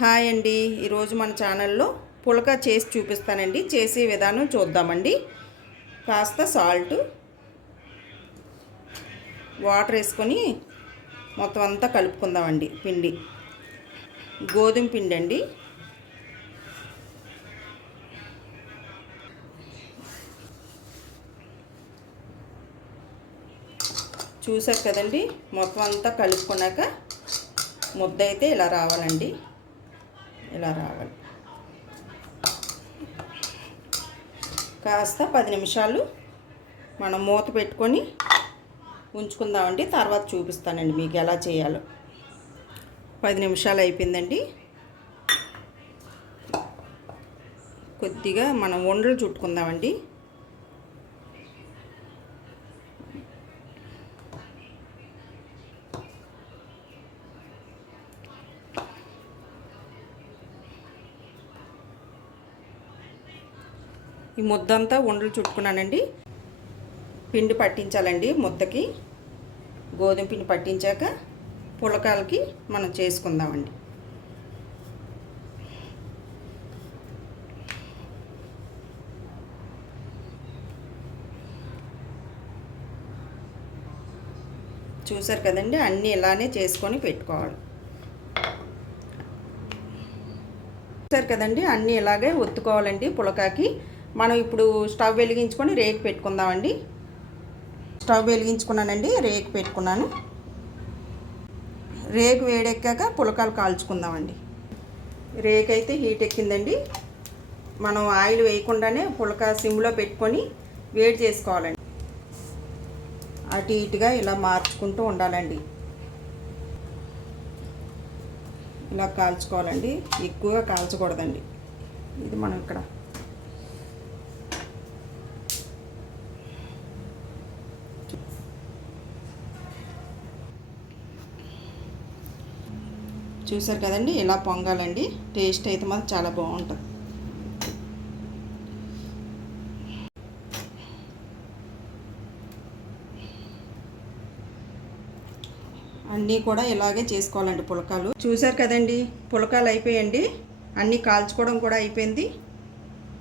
Hi అండి, ఈరోజు మన ఛానల్లో పులక చేసి చూపిస్తానండి. చేసే విధానం చూద్దామండి. కాస్త సాల్ట్, వాటర్ వేసుకొని మొత్తం అంతా కలుపుకుందామండి. పిండి గోధుమ పిండి అండి. చూసారు కదండి, మొత్తం అంతా కలుపుకున్నాక ముద్ద అయితే ఇలా రావాలండి. ఇలా రావాలి. కాస్త 10 నిమిషాలు మనం మూత పెట్టుకొని ఉంచుకుందామండి. తర్వాత చూపిస్తానండి మీకు ఎలా చేయాలో. 10 నిమిషాలు అయిపోయిందండి. కొద్దిగా మనం ఉండలు చుట్టుకుందామండి. ఈ ముద్దంతా ఉండలు చుట్టుకున్నానండి. పిండి పట్టించాలండి. ముద్దకి గోధుమ పిండి పట్టించాక పులకాలకి మనం చేసుకుందామండి. చూసారు కదండి, అన్నీ ఇలానే చేసుకొని పెట్టుకోవాలి. చూసారు కదండి, అన్నీ ఇలాగే ఒత్తుకోవాలండి. పులకాకి మనం ఇప్పుడు స్టవ్ వెలిగించుకొని రేకు పెట్టుకుందామండి. స్టవ్ వెలిగించుకున్నానండి, రేకు పెట్టుకున్నాను. రేకు వేడెక్కాక పులకాలు కాల్చుకుందామండి. రేకు అయితే హీట్ ఎక్కిందండి. మనం ఆయిల్ వేయకుండానే పులక సిమ్లో పెట్టుకొని వేడి చేసుకోవాలండి. అటు ఇటుగా ఇలా మార్చుకుంటూ ఉండాలండి. ఇలా కాల్చుకోవాలండి, ఎక్కువగా కాల్చకూడదండి. ఇది మనం ఇక్కడ చూసారు కదండి, ఇలా పొంగాలండి. టేస్ట్ అయితే మాత్రం చాలా బాగుంటుంది. అన్నీ కూడా ఇలాగే చేసుకోవాలండి పులకాలు. చూసారు కదండి, పులకాలు అయిపోయండి. అన్నీ కాల్చుకోవడం కూడా అయిపోయింది.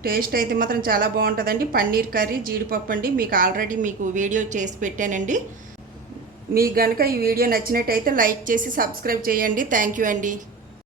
టేస్ట్ అయితే మాత్రం చాలా బాగుంటుందండి. పన్నీర్ కర్రీ, జీడిపప్పు అండి. మీకు ఆల్రెడీ వీడియో చేసి పెట్టానండి. మీకు కనుక ఈ వీడియో నచ్చినట్టయితే లైక్ చేసి సబ్స్క్రైబ్ చేయండి. థ్యాంక్ యూ అండి.